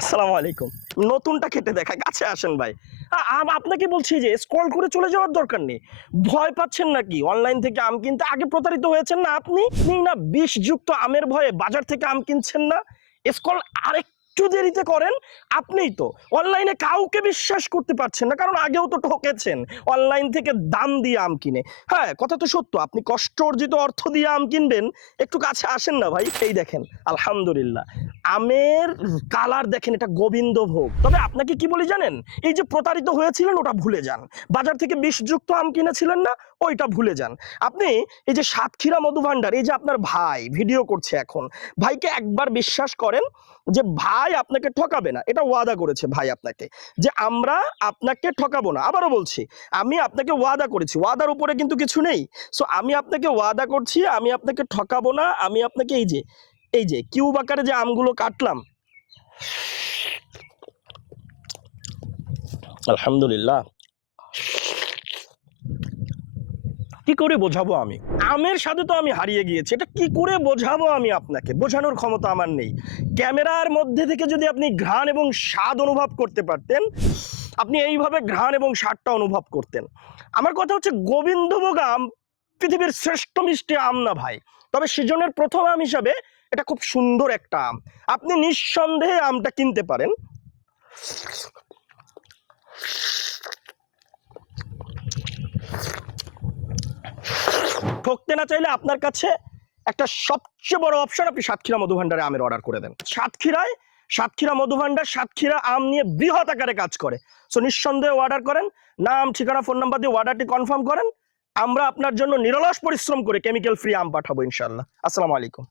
আসসালামু আলাইকুম। নতুনটা খেতে দেখায়, কাছে আসেন ভাই। আপনাকে বলছি যে স্ক্রল করে চলে যাওয়ার দরকার নেই। ভয় পাচ্ছেন নাকি? অনলাইন থেকে আম কিনতে আগে প্রতারিত হয়েছেন না আপনি? আপনি না বিষযুক্ত আমের ভয়ে বাজার থেকে আম কিনছেন না? স্ক্রল আরেকটু দেরিতে করেন, আপনিই তো অনলাইনে কাউকে বিশ্বাস করতে পারছেন না। কারণ আগেও তো ঠকেছেন অনলাইন থেকে দাম দিয়ে আম কিনে। হ্যাঁ, কথা তো সত্য। আপনি কষ্ট অর্জিত অর্থ দিয়ে আম কিনবেন। একটু কাছে আসেন না ভাই। এই দেখেন, আলহামদুলিল্লাহ। আমের কালার দেখেন, এটা গোবিন্দভোগ। তবে আপনাকে কি বলি জানেন, এই যে প্রতারিত হয়েছিলেন ওটা ভুলে যান। বাজার থেকে বিষযুক্ত আম কিনেছিলেন না, ওইটা ভুলে যান। আপনি এই যে সাতক্ষীরা মধু ভান্ডার, এই যে আপনার ভাই ভিডিও করছে এখন, ভাইকে একবার বিশ্বাস করেন যে ভাই আপনাকে ঠকাবে না। এটা ওয়াদা করেছে ভাই আপনাকে যে আমরা আপনাকে ঠকাবো না। আবারও বলছি, আমি আপনাকে ওয়াদা করেছি, ওয়াদার উপরে কিন্তু কিছু নেই। সো আমি আপনাকে ওয়াদা করছি, আমি আপনাকে ঠকাবো না। আমি আপনাকে এই যে কিউব আকারে যে আমগুলো কাটলাম, আলহামদুলিল্লাহ, কি করে বোঝাবো আমি? আমের সাথে তো আমি হারিয়ে গিয়েছি। এটা কি করে বোঝাবো আমি আপনাকে? বোঝানোর ক্ষমতা আমার নেই। ক্যামেরার মধ্যে থেকে যদি আপনি ঘ্রাণ এবং স্বাদ অনুভব করতে পারতেন, আপনি এইভাবে ঘ্রাণ এবং স্বাদটা অনুভব করতেন। আমার কথা হচ্ছে, গোবিন্দভোগ আম পৃথিবীর শ্রেষ্ঠ মিষ্টি আম না ভাই, তবে সিজনের প্রথম আম হিসাবে এটা খুব সুন্দর একটা আম। আপনি নিঃসন্দেহে আমটা কিনতে পারেন। ঠকতে না চাইলে আপনার কাছে একটা সবচেয়ে বড় অপশন, আপনি সাতক্ষীরা মধু ভান্ডারে আমের অর্ডার করে দেন। সাতক্ষীরা মধু ভান্ডার সাতক্ষীরা আম নিয়ে বৃহৎ আকারে কাজ করে। সো নিঃসন্দেহে অর্ডার করেন, নাম ঠিকানা ফোন নাম্বার দিয়ে অর্ডারটি কনফার্ম করেন। আমরা আপনার জন্য নিরলস পরিশ্রম করে কেমিক্যাল ফ্রি আম পাঠাবো ইনশাআল্লাহ। আসসালামু আলাইকুম।